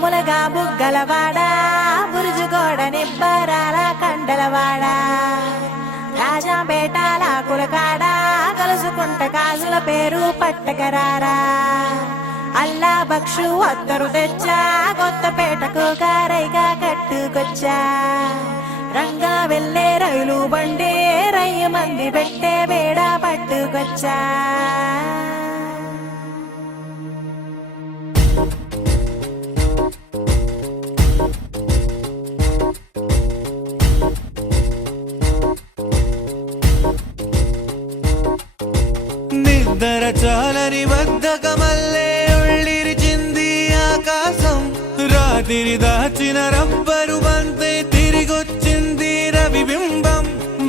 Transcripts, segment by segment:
మామూలుగా బుగ్గలవాడా బురుజుగోడ నిబ్బరాల కండలవాడా రాజాపేటాల కులకాడ కలుసుకుంట కాజుల పేరు పట్టకరారా అల్లా బక్షు అత్తరు తెచ్చా కొత్తపేటకు కారైగా కట్టుకొచ్చా రంగా వెళ్ళే రైలు బండి రయ్య మంది పెట్టే బేడ పట్టుకొచ్చా నిద్ర చాలని బద్ధకమల్లే ఉళ్ళిరిచింది ఆకాశం రాత్రి దాచిన రబ్బరు బంతే తిరిగొచ్చింది రవిబింబం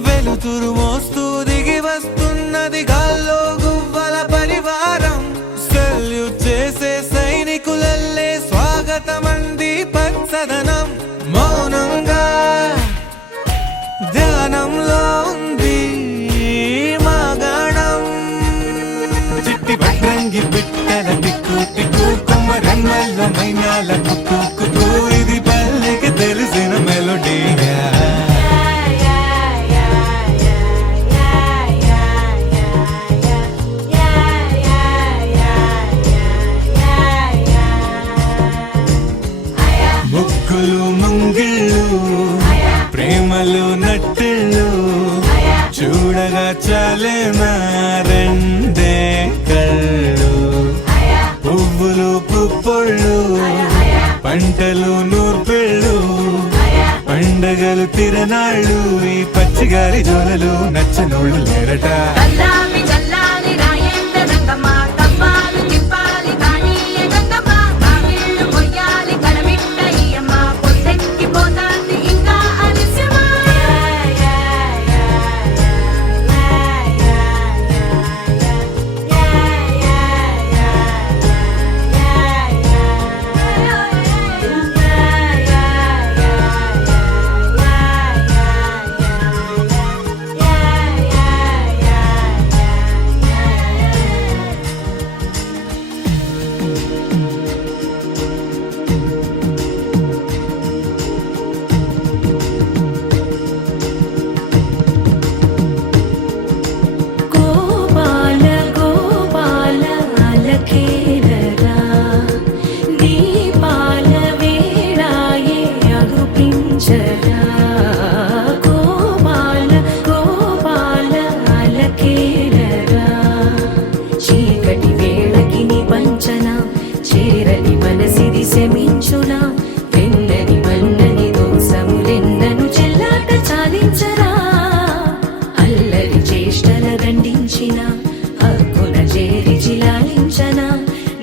వెలుతురు మోస్తూ దిగి వస్తున్నది గాల్లో గువ్వల పరివారం సెల్యూట్ చేసే సైనికులల్లే స్వాగతమంది పచ్చదనం మౌనంగా ధ్యానంలో ఉంది మాగాణం చిట్టి భద్రంగి బిట్టల టిక్కు టిక్కు కొమ్మ రంగల్ల మైనాల కుక్కు కుక్కు ఇది పల్లెకి తెలిసిన మెలోడీగా ముగ్గులు ముంగిళ్ళు ప్రేమలు నట్టిళ్ళు చూడగా చాలేనా రెండే కళ్ళు పువ్వులు పుప్పొళ్ళు పంటలు నూర్పిళ్ళు పండగలు తిరనాళ్ళు ఈ పచ్చిగారి జోలలు నచ్చనోళ్ళు లేరట చేరని మనసిది శమించునా వెన్నని మన్నని దోసములెన్నను చెల్లాట చాలించరా అల్లరి చేష్టల దండించిన హక్కున చేరి చిలాలించనా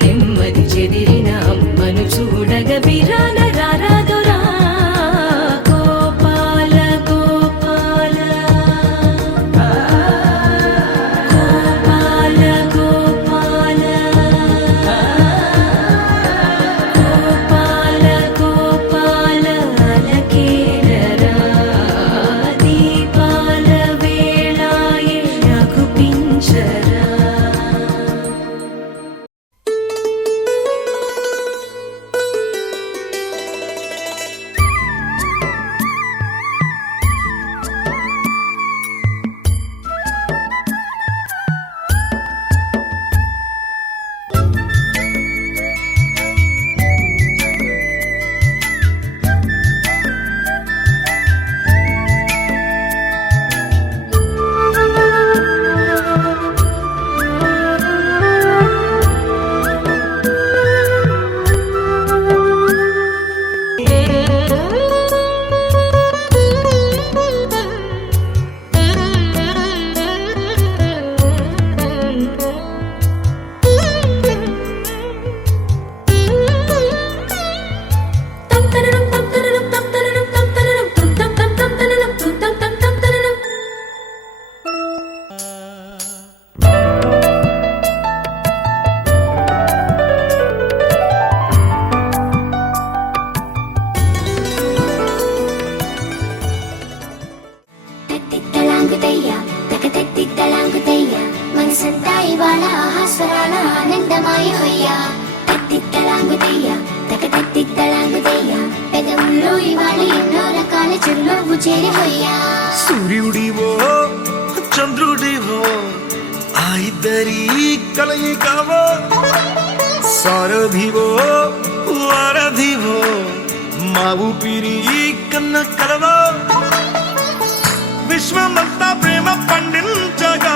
నెమ్మది చెదిరిన అమ్మను చూడగ విరాన రారాదురా గోపాల గోపాల గోపాల గోపాల మనసంతా ఇవాళ ఆహాస్వరాల ఆనందమాయ హొయ్యా తత్తిత్తలాంగుతయ్య తక తలాగుదయ్యా పెదవుల్లో ఇవాళ ఎన్నో రకాల చిరునవ్వు చేరిపోయా సూర్యుడివో చంద్రుడివో ఆ ఇద్దరి కలయికవో సారథివో వారధివో మా ఊపిరి కన్న కలవో విశ్వమంతా ప్రేమ పండించగా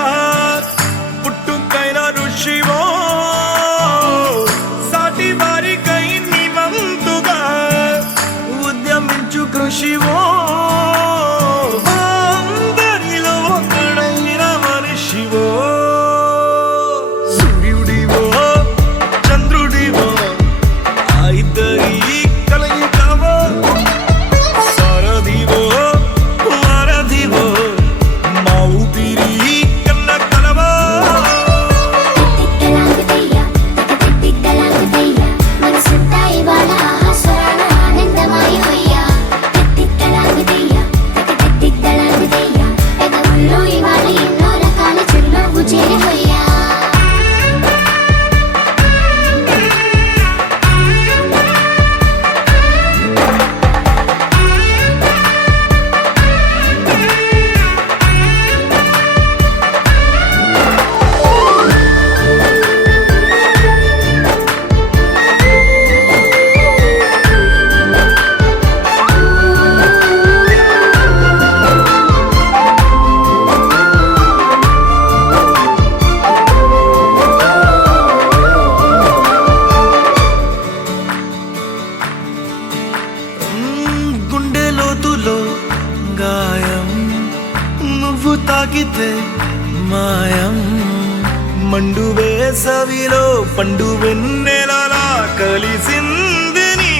పుట్టుకైన ఋషివో సాటి వారికై నివంతుగా ఉద్యమించు కృషివో అందరిలో ఒకడైన మనిషివో సూర్యుడివో చంద్రుడివో ఆ ఇద్దరి కలయికవో సారథివో వారధివో మా ఊపిరి కన్న కలవో తలాగుదయ్యా తలాగుదయ్యా మనసంతా ఇవాళ ఆస్వాన ఆనందమయ్యా తలాగుదయ్యా తలాగుదయ్యా పెదవుల్లో ఇవాళ ఎన్నో రకాల చిరునవ్వు చేరిపోయా గుండె లోతులో గాయం నువ్వు తాకితే మాయం మండు వేసవిలో పండు వెన్నెలలా కలిసింది నీ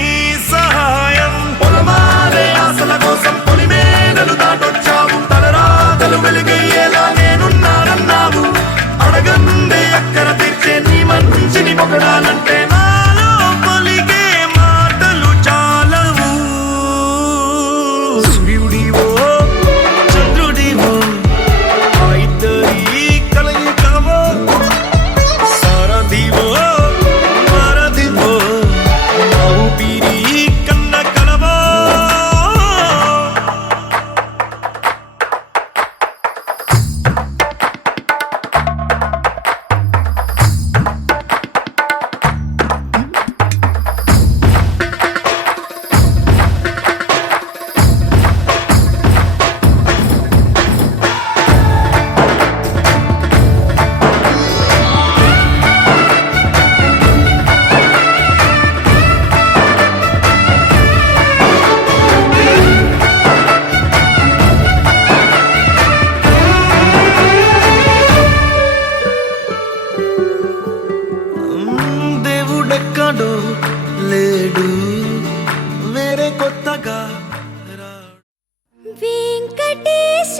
సహాయం పొలమారే ఆశల కోసం పొలిమేనలు దాటొచ్చావు తలరాతలు వెలుగయ్యేలా నేనున్నానన్నావు అడగందే అక్కర తీర్చే నీ మంచిని పొగడాలంటే నాలో పలికే మాటలు చాలవు సూర్యుడివో చంద్రుడివో ఆ ఇద్దరి కలయికవో సారథివో వారధివో మా ఊపిరి కన్న కలవో దేవుడెక్కడో లేడు వేరే కొత్తగా రాడు. వెంకటేశ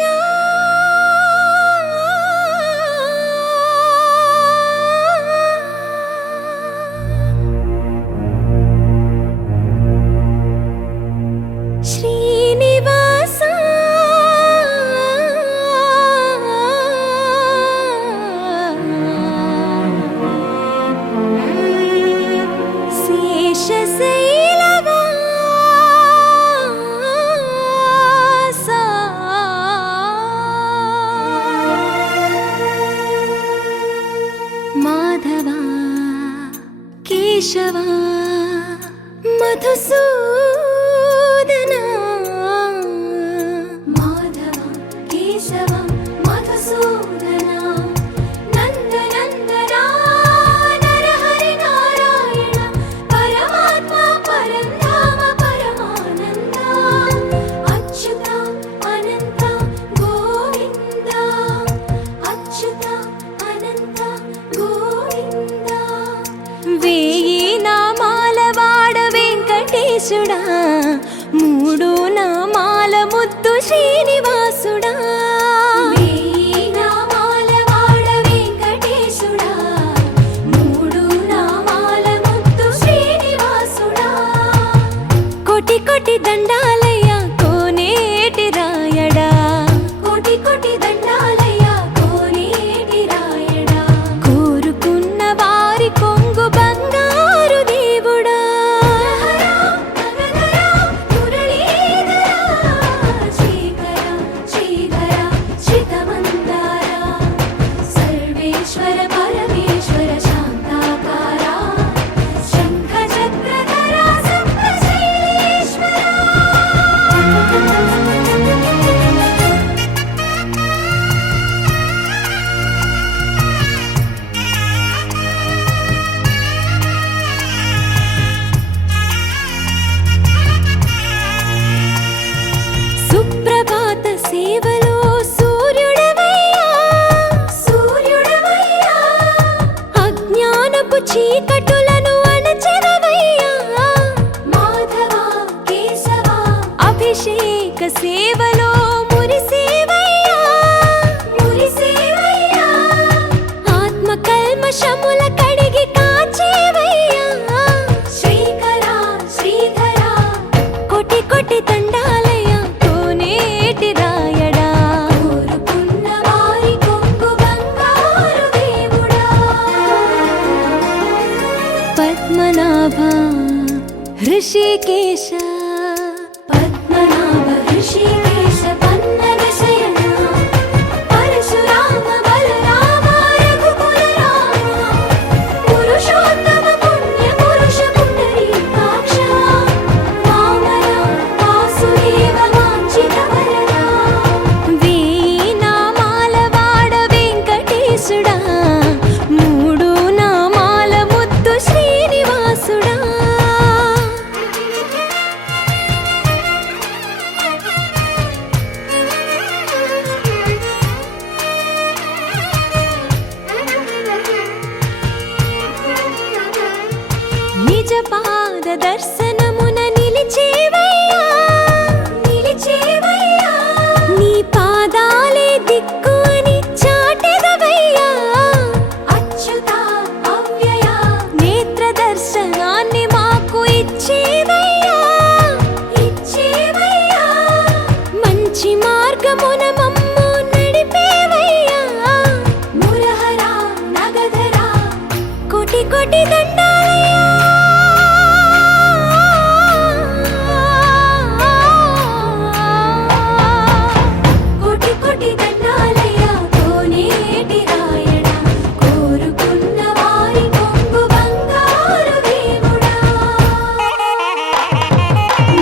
శ్రీనివాస మాధవ కేశవ మధుసూదన మాధవ కేశవ మధుసూదన నందనందన నరహరి నారాయణ పరమాత్మ పరంధామ పరమానంద అచ్యుత అనంత గోవింద అచ్యుత అనంత గోవింద వేయి నామాల వాడ వెంకటేశుడా మూడు నామాల ముద్దు శ్రీనివాసుడా వేయి నామాల వాడ వెంకటేశుడా మూడు నామాల ముద్దు శ్రీనివాసుడా కోటి కోటి దండాలయ్యా కోనేటి రాయడా కోటి కోటి దండాలయ్యా కోనేటి రాయడా కోరుకున్న వారి కొంగు బంగారు దేవుడా ఋషికేశ పద్మనాభ ఋషికేశ పన్నగ శయన పరశురామ బలరామ రఘుకుల రామ పురుషోత్తమ పుణ్య పురుష పుండరీకాక్ష వామన వాసుదేవ వాంఛిత వరద వేయి నామాల వాడ వెంకటేశుడా మూడు నామాల ముద్దు శ్రీనివాసుడా నిజ పాద దర్శనమున నిలిచేవయ్యా నిలిచేవయ్యా నీ పాదాలే దిక్కు అని చాటెదవయ్యా అచ్యుత అవ్యయ నేత్ర దర్శనాన్ని మాకు ఇచ్చేవయ్యా ఇచ్చేవయ్యా మంచి మార్గమున మమ్ము నడిపేవయ్యా మురహర నగధర కోటి కోటి దండాలయ్యా కోటి కోటి దండాలయ్యా కోనేటి రాయణ కోరుకున్న వారి కొంగు బంగారు దేవుడా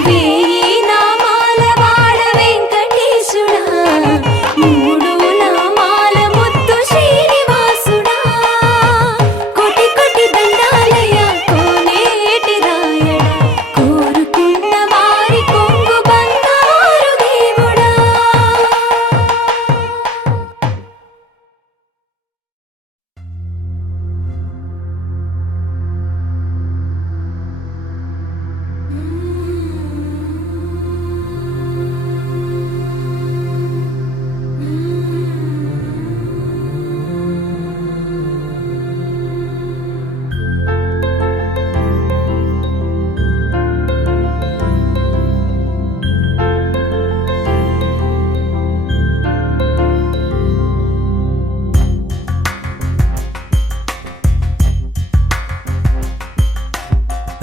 వేయి నామాల వాడ వెంకటేశుడా మూడు నామాల ముద్దు శ్రీనివాసుడా కోటి కోటి దండాలయ్యా కోనేటి రాయణ కోరుకున్న వారి కొంగు బంగారు దేవుడా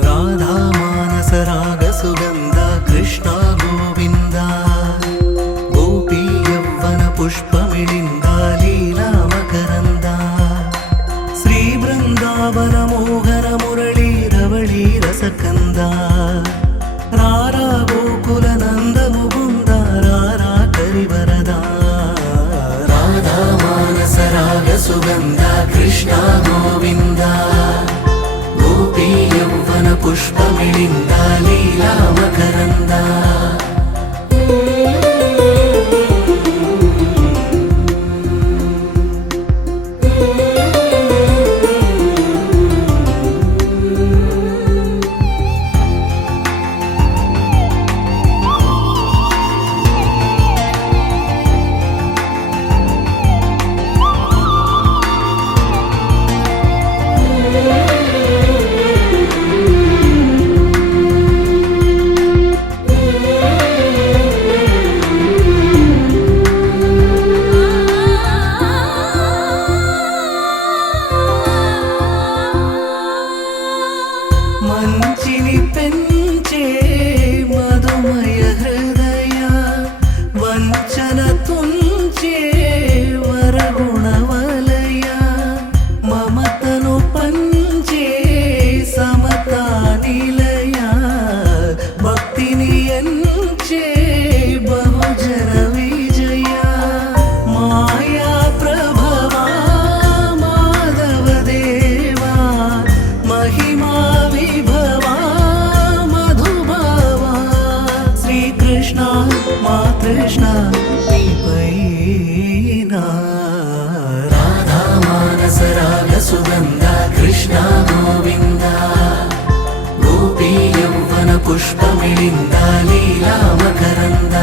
రాధా మానస రాగ సుగంధ కృష్ణ గోవింద గోపీ యవ్వన పుష్పమిళింద లీలా మకరంద శ్రీ బృందావన మోహన మురళీ రవళీ రసకంద రారా గోకుల నంద ముకుంద రారా కరివరద రాధా మానస రాగ సుగంధ కృష్ణ గోవింద గోపీ యవ్వన పుష్పమిళింద లీలా మకరంద మంచిని పెంచే మధుమయ హృదయ వంచన తుంచే వరగుణవలయ మమతను పంచే సమతా నిలయ భక్తిని ఎంచే బహుజన విజయ మాయా ప్రభవా మాధవ దేవా మహిమా విభవా మధుభవా శ్రీకృష్ణ మా కృష్ణ నీపైనా రాధా మానస రాగ సుగంధ కృష్ణ గోవింద గోపీ యవ్వన పుష్పమిళింద లీలా మకరంద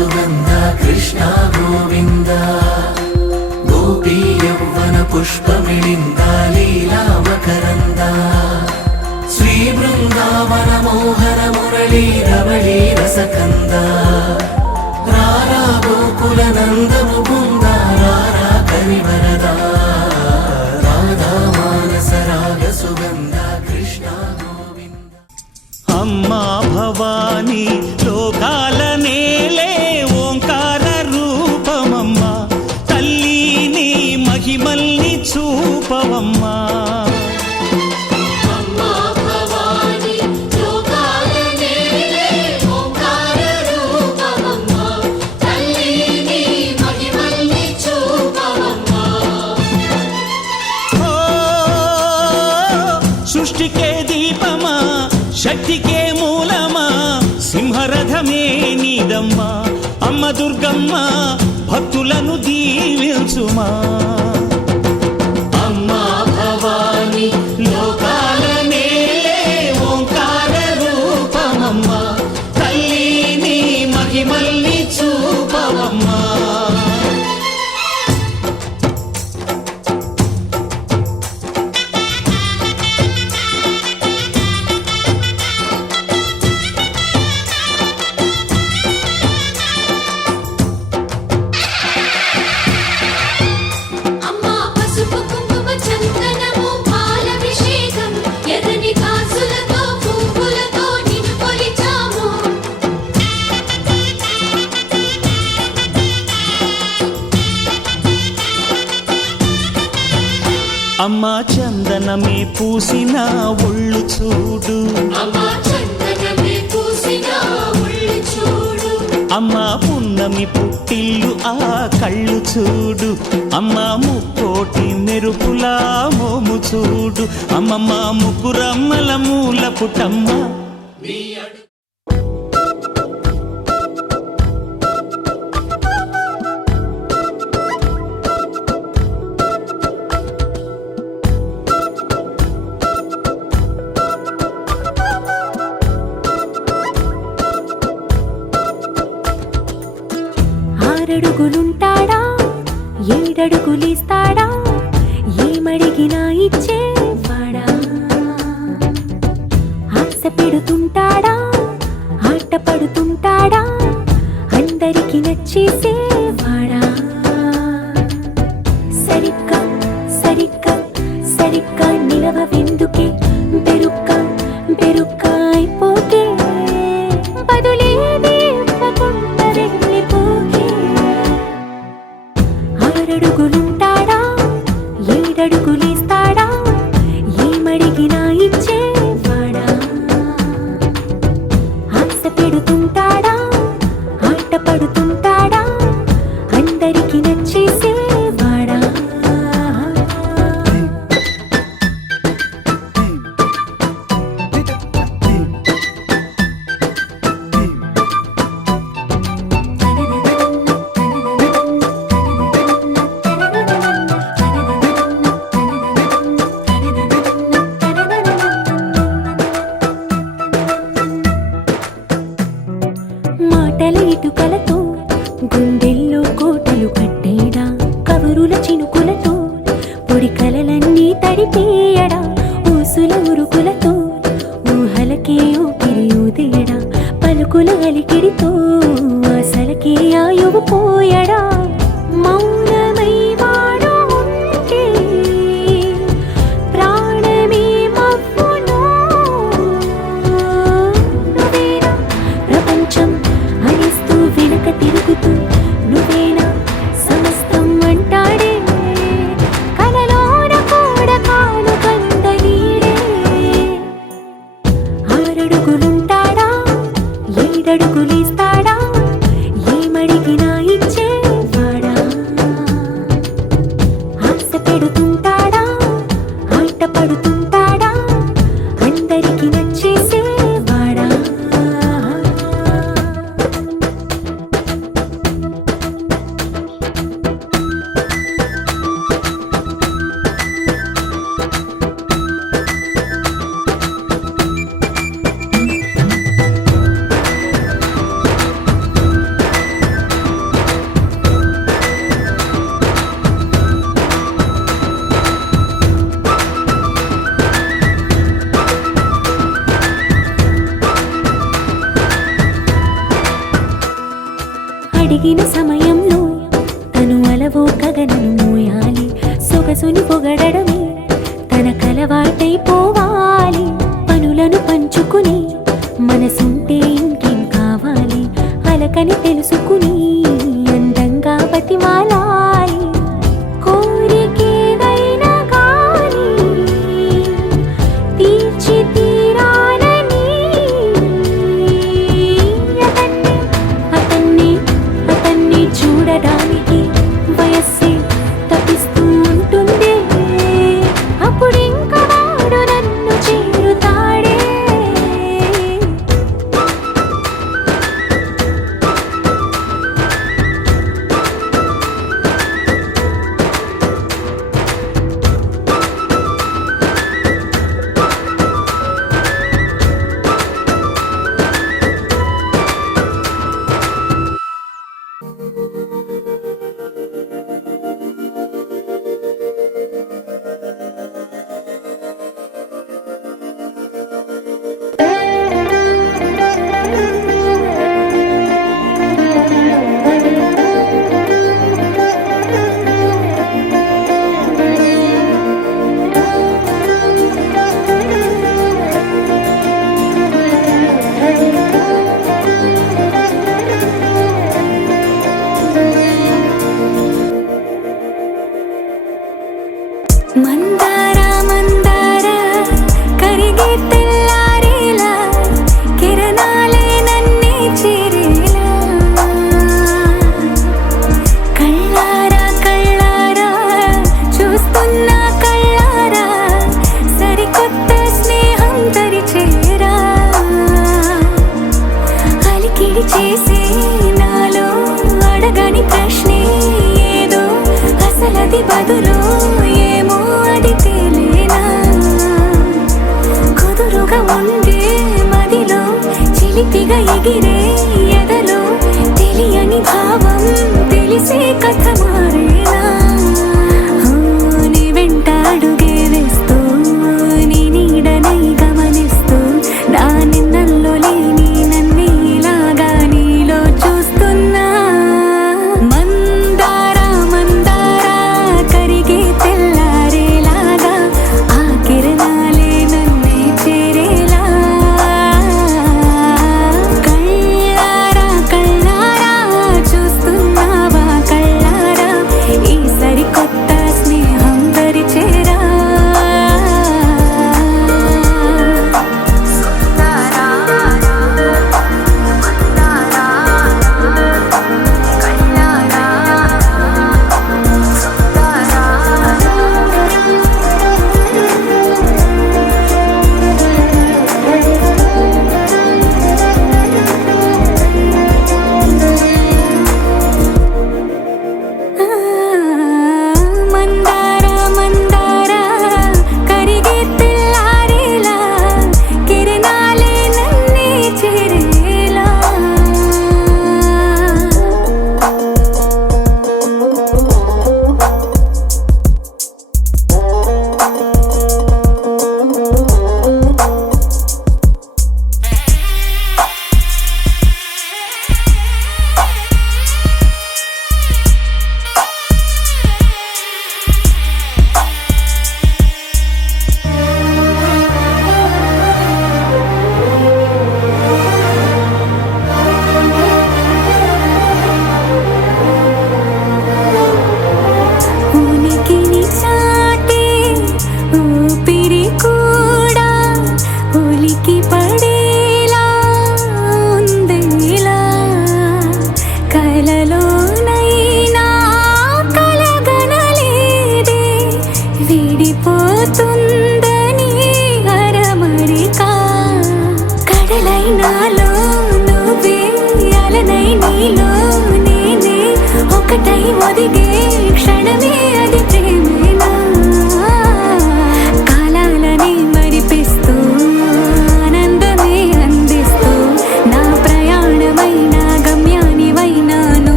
సుగంధ కృష్ణ గోవింద గోపీ యౌవన పుష్పమిళింద లీలా మకరంద శ్రీ బృందావన మోహన మురళీ రవళీ రసకంద రారా గోకుల నంద ముకుంద రారా కరివరద రాధా మానస రాగ సుగంధ కృష్ణ గోవింద అమ్మా భవానీ లోకాల నేలే ఓంకార రూపమమ్మా తల్లి నీ మహిమల్ని చూపవమ్మా సృష్టికే దీపమా శక్తికే మూలమా సింహరథమే నీదమ్మా అమ్మ దుర్గమ్మ భక్తులను దీవించుమా అమ్మా భవాని లోకాల నేలే ఓంకార రూపమమ్మా తల్లి నీ మహిమల్ని చూపవమ్మా అమ్మా పసుపు కుంకుమ చందనము పాలభిషేకం ఎర్రని కాసులతో పువ్వులతో నిన్ను కొలిచాము అమ్మా చందనమే పూసిన ఒళ్ళు చూడు అమ్మా చందనమే పూసిన ఒళ్ళు చూడు అమ్మా పున్నమి పుట్టిల్లు ఆ కళ్ళు చూడు అమ్మా ముక్కోటి మెరుపులా మోము చూడు అమ్మమ్మ ముగ్గురమ్మల మూల పుటమ్మ ఆరడుగులుంటాడా ఏడడుగులిస్తాడా ఏమడిగినా ఇచ్చేవాడా ఆశ పెడుతుంటాడా ఆట పడుతుంటాడా అందరికి నచ్చేసేవాడా సరిగ్గా సరిగ్గా సరిగ్గా నిలవెందుకే బెరుక్క బెరుక్క అయిపోకే బదులేది ఇవ్వకుండా వెళ్ళిపోకే ఆరడుగులుంటాడా ఏడడుగులిస్తాడా ఏమడిగినా ఇచ్చేవాడా ఆశ పెడుతుంటాడా ఆట పడుతుంటాడా అందరికి నచ్చేసేవాడా మాటల ఇటుకలతో గుండెల్లో కోటలు కట్టేడా కవరుల చినుకులతో పొడి కలలన్నీ తడిపేయడా ఊసుల ఉరుకులతో ఊహలకే ఊపిరి ఊదేయడా పలుకుల అలికిడితో ఆశలకే ఆయువు పోయడా మౌనమై వాడు ఉంటే ప్రాణమే మవ్వును నువ్వేనా ప్రపంచం అనిస్తూ వెనక తిరుగుతూ నువ్వేనా సమస్తం అంటాడే కలలోన కూడా కాను కంద నీడే ఆరడుగులుంటాడా ఏడడుగులిస్తాడా ఏమడిగినా ఇచ్చేవాడా ఆశ పెడుతుంటాడా ఆట పడుతుంటాడా అందరికి నచ్చేసేవాడా అడిగిన సమయంలో తను అలవో గగనను మోయాలి. సొగసుని పొగడమే తన కలవాటైపోవాలి. పనులను పంచుకుని మనసుంటే ఇంకేం కావాలి. అలకని తెలుసుకుని అందంగా బతిమాలాలి. కోరికేదైనా కానీ తీర్చి తీరాలని అతన్ని చూడడానికి వయస్సే తప్పిస్తూ ఉంటుంది. అప్పుడింకా వాడు నన్ను చేరుతాడే. మందార మందార కరిగే తెల్లారేలా కిరణాలే నన్నే చేరేలా. కళ్ళారా కళ్ళారా చూస్తున్నా కళ్ళారా సరికొత్త స్నేహం తరిచేరా. అలికిడి చేసే నాలో అడగని ప్రశ్నే ఏదో అసలది బదులు ఏమో అది తేలేనా. కుదురుగా ఉండే మదిలో చిలిపిగా ఎగిరే ఎదలో తెలియని భావం తెలిసే కథ మారేనా. నీ వెంట అడుగే వేస్తూ నీ నీడనై గమనిస్తూ నా నిన్నల్లో లేని నన్నే ఇలాగా నీలో చూస్తున్నా. మందార మందార కరిగే తెల్లారేలాగా ఆ కిరణాలే నన్నే చేరేలా. కళ్ళారా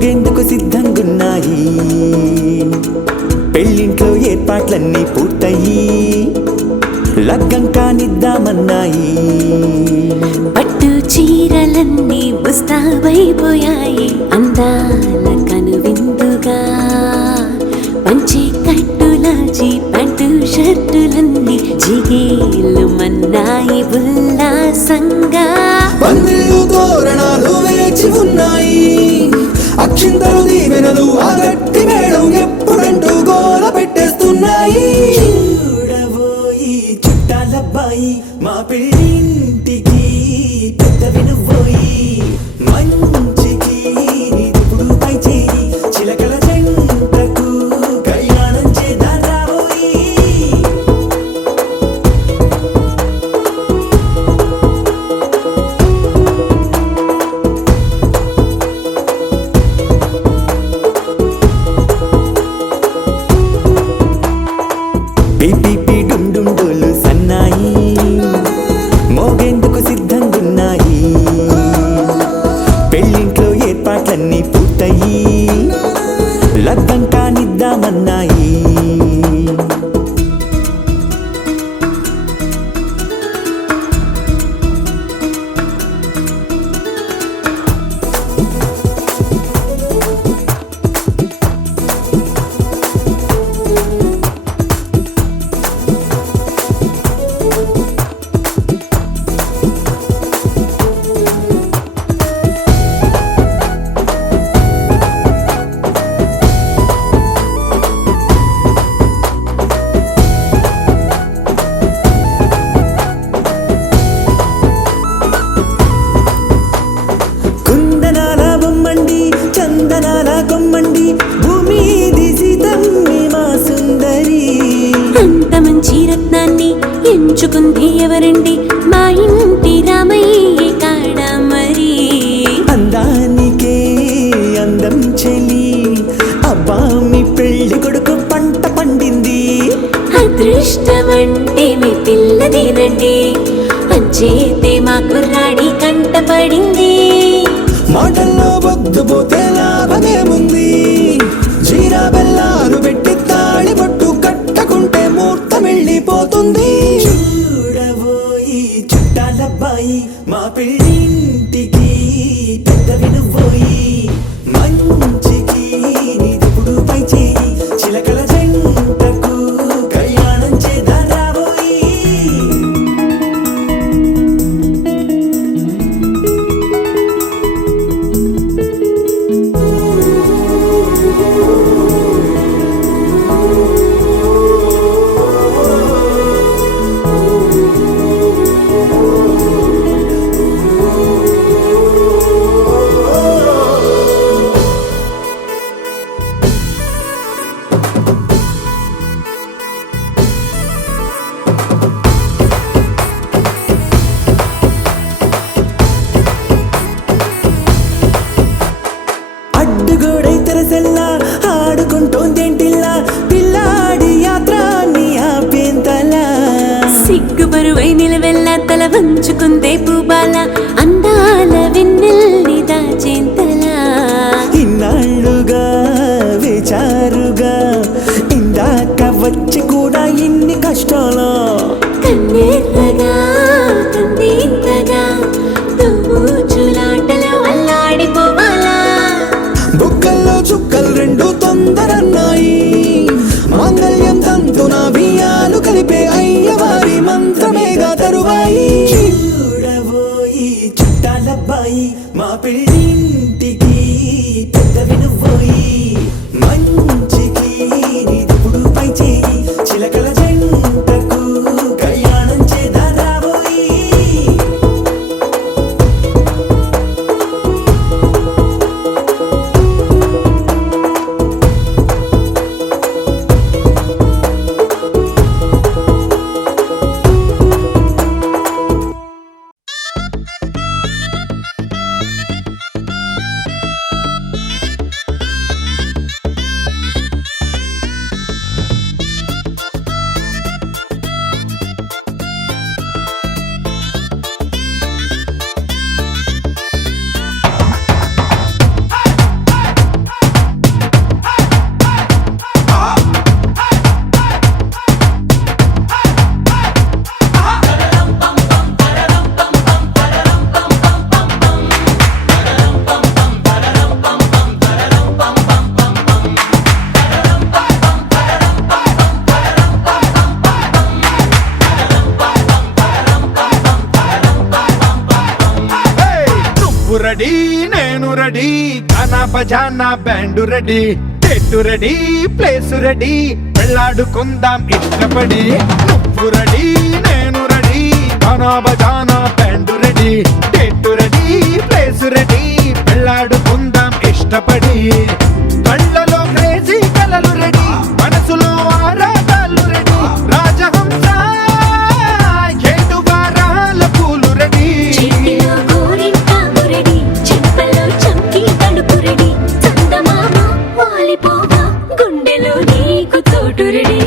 మోగేందుకు సిద్ధంగున్నాయి పెళ్ళింట్లో ఏర్పాట్లన్నీ పూర్తయి లగ్గం కానిద్దామన్నాయి పట్టు చీరలన్నీ ముస్తాబైపోయాయి అందాల కనువిందుగా పంచి కట్టులాచి పట్టు షర్టులన్నీ జిగేలు మన్నాయి ఉల్లాసంగా పందిళ్ళు తోరణాలు వేచి ఉన్నాయి అక్షింతలు దీవెనలు ఆ గట్టి మేడం ఎప్పుడంటూ గోల పెట్టేస్తున్నాయి చూడబోయి చుట్టాలబ్బాయి మా పెళ్ళింటికి పెద్ద వినుబోయి మంచికి ఇప్పుడు పై చేయి చిలకల జంటకు కళ్యాణం చేద్దాం రాబోయి పీపీ డుండుండోలు సన్నాయి మోగేందుకు సిద్ధంగున్నాయి పెళ్ళింట్లో ఏర్పాట్లన్నీ పూర్తయి లగ్గం కానిద్దామన్నాయి కుందనాల బొమ్మండి చందనాల కొమ్మండి భూమి దిశితమ్మి మా సుందరి అంత మంచి రత్నాన్ని ఎంచుకుంది ఎవరండి మా ఇంటి రామయ్య కాడ మరి అందానికే అందం చెలి అబ్బా మీ పెళ్లి కొడుకు పంట పండింది అదృష్టమంటే మీ పిల్లదేనండి అంచేతే మా కుర్రాడి కంట పడింది మాటల్లో బొద్దు పోతే లాభమేముంది జీరా బెల్లాలు పెట్టి తాళి బొట్టు కట్టకుంటే ముహూర్తం వెళ్ళిపోతుంది చూడబోయి చుట్టాలబ్బాయి మా పెళ్ళింటికి పెద్ద వినుబోయి మంచికి ఇప్పుడు పై చేయి చిలకల జంటకు కళ్యాణం చేద్దాం రాబోయి అడ్డుగోడై తెరసెల్లా ఆడుకుంటోందేంటిల్లా పిల్లాడి యాత్రాన్ని ఆపేంతలా సిగ్గు బరువై నిలవెల్లా తల వంచుకుందే పూబాల అందాల వెన్నెల్ని దాచేంతలా ఇన్నాళ్ళుగా వేచారుగా ఇందాక వచ్చి కూడా ఇన్ని కష్టాలు కన్నెర్రగా కందింతగా దోచులాటలో అల్లాడిపోవాలా బుక్కల్లో చుక్కలు రెండు తొందరన్నాయి మాంగళ్యం తంతున బియ్యాలు కలిపే అయ్యవారి మంత్రమేగా తరువాయి చూడబోయి చుట్టాలబ్బాయి మా పెళ్ళింటికి పెద్ద వినుబోయి మంచికి ఇప్పుడు పై చేయి చిలకల జంటకు కళ్యాణం చేద్దాం రాబోయి రెడీ నేను రెడీ గానా బజానా బ్యాండ్ రెడీ చెట్టు రెడీ ప్లేస్ రెడీ వెళ్ళాడుకుందాం ఇష్టపడి నువ్వు రెడీ నేను రెడీ గానా బజానా బ్యాండ్ రెడీ చెట్టు రెడీ ప్లేస్ రెడీ వెళ్ళాడుకుందాం ఇష్టపడి కళ్ళలో క్రేజీ కలలు రెడీ మనసులో ఆరాటాలు రెడీ రాజహంస ఏడు వారాల పూలు రెడీ చేతిలో గోరింటాకు రెడీ, చెంపలో చంకీ తలుపు రెడీ, చందమామ వాలిపోగా గుండెలో నీకు తోటు రెడీ.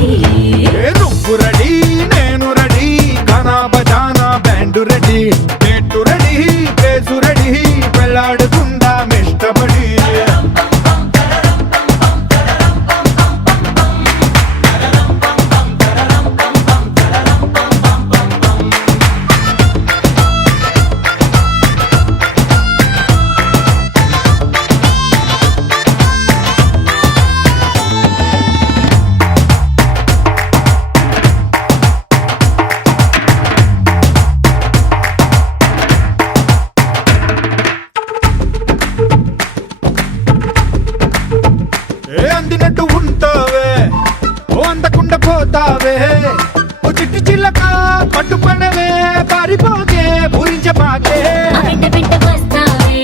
నువ్వు రెడీ నేను రెడీ గానా బజానా బ్యాండ్ రెడీ చెట్టు రెడీ ప్లేసు రెడీ వెళ్ళాడుకుందాం ఇష్టపడి అందినట్టు ఉంటావే ఓ అందకుండా పోతావే ఓ చిట్టి చిల్లక పట్టుపడవే పారిపోకే పూరించబాకే ఆ వెంట వెంట వస్తావే,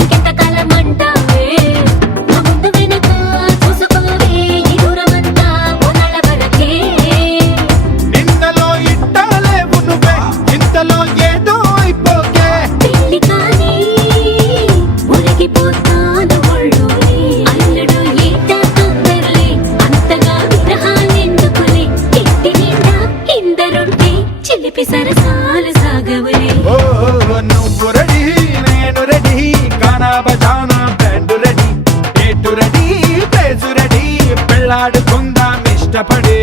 ఇంకెంత కాలం అంటావే, నా ముందు వెనక చూసుకోవే, ఈ దూరమంతా కొనాల వరకే. నిన్నలో ఇట్టాలేవు నువ్వే ఇంతలో ఏదో అయిపోకే పెళ్లి కానీ ఒరిగిపోతాను ఒళ్ళోనే, అల్లుడు ఏట తొందరలే, అంతగా విగ్రహాలెందుకులే, ఇంటి నిండా ఇందరుంటే చిలిపి సరసాలు సాగవులే. ఓ నువ్వు రెడీ నేను రెడీ గానా బజానా బ్యాండ్ రెడీ చెట్టు రెడీ ప్లేసు రెడీ పెళ్ళాడుకుందాం ఇష్టపడి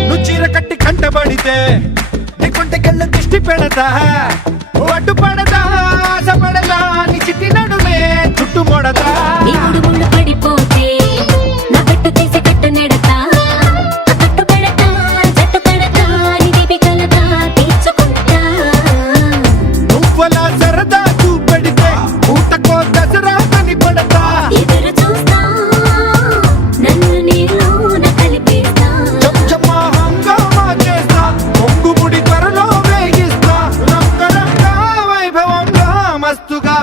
నువ్వు చీర కట్టి కంటబడితే నీ కుంటకెళ్ళ దిష్టి పెడతా ఓ అడ్డు పడదా ఆశ పడదా నీ చిట్టి నడుమే చుట్టు మొడతా నీ ముడుముళ్ళు పడిపోతే నా పెట్టు తీసి కట్టు నెడతా, ఆ కట్టు పెడతా, జట్టు కడతా, నీ దీపికలతా తీర్చుకుంటా. నువ్వలా సరదా చూపెడితే ఊటకో దసరా కని పడతా ఎదురు చూస్తా, నన్ను నీలోన కలిపేస్తా. చమ్మా హంగామా చేస్తా పొంగుముడి త్వరలో వేగిస్తా రంగరంగ వైభవంగా మస్తుగా